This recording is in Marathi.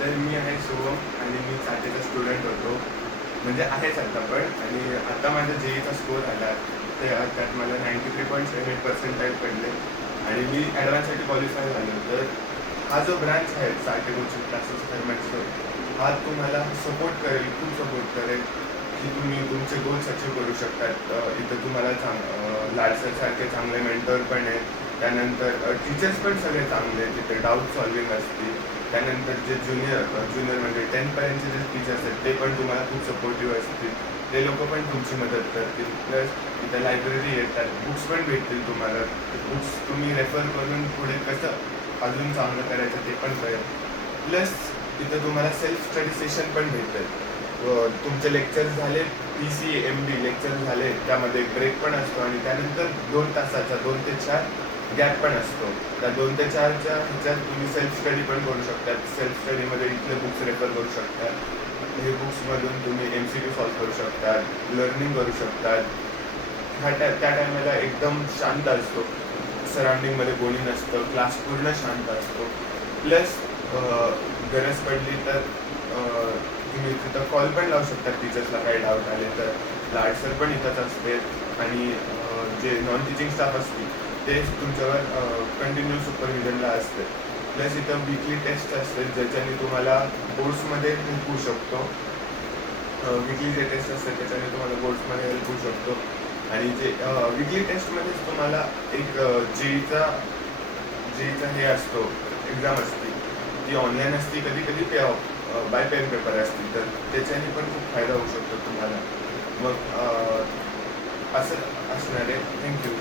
तर मी आहे शुभम आणि मी चाटेचा स्टुडंट होतो, म्हणजे आहेच आता पण. आणि आता माझा जेईचा स्कोर आला, त्यात मला 93.78 पर्सेंटाईल पडले आणि मी ॲडव्हान्ससाठी क्वालिफाय झालो. तर हा जो ब्रांच आहे चाटे कोचिंग क्लासेस दरम्यानचा, हा तुम्हाला सपोर्ट करेल, खूप सपोर्ट करेल की तुम्ही तुमचे गोल्स अचीव करू शकतात. इथं तुम्हाला लाडसरसारखे चांगले मेंटर पण आहेत. त्यानंतर टीचर्स पण सगळे चांगले आहेत, तिथे डाऊट सॉल्विंग असते. त्यानंतर जे ज्युनियर म्हणजे 10th जे टीचर्स आहेत ते पण तुम्हाला खूप सपोर्टिव्ह असतील, ते लोक पण तुमची मदत करतील. प्लस इथं लायब्ररी येतात, बुक्स पण भेटतील तुम्हाला. बुक्स तुम्ही रेफर करून पुढे कसं अजून चांगलं करायचं ते पण कळेल. प्लस इथं तुम्हाला सेल्फ स्टडी सेशन पण भेटतात. तुमचे लेक्चर्स झाले, PCMB लेक्चर झाले, त्यामध्ये ब्रेक पण असतो आणि त्यानंतर 2 तासाचा 2 ते 4 गॅप पण असतो. त्या 2 ते 4च्या ह्याच्यात तुम्ही सेल्फ स्टडी पण करू शकतात. सेल्फ स्टडीमध्ये इथले बुक्स रेफर करू शकतात. हे बुक्समधून तुम्ही MCQ सॉल्व्ह करू शकतात, लर्निंग करू शकतात. त्या टायमाला एकदम शांत असतो, सराउंडिंगमध्ये कोणी नसतं, क्लास पूर्ण शांत असतो. प्लस गरज पडली तर तुम्ही तिथं कॉल पण लावू शकता टीचर्सला काही डाऊट आले तर. लाड पण इथंच असते आणि जे नॉन टीचिंग स्टाफ असतील ते तुमच्यावर कंटिन्यू सुपरव्हिजनला असते. प्लस इथं वीकली टेस्ट असते ज्याच्याने तुम्हाला बोर्ड्समध्ये हेल्प होऊ शकतो. वीकली जे टेस्ट असते त्याच्याने तुम्हाला बोर्ड्समध्ये हेल्प होऊ शकतो. आणि जे वीकली टेस्टमध्येच तुम्हाला एक जेईचा हे असतो, एक्झाम असते, ती ऑनलाईन असते, कधी कधी बाय पेन पेपर असतील, तर त्याच्याने पण खूप फायदा होऊ शकतो तुम्हाला. मग असं असणार आहे. थँक्यू.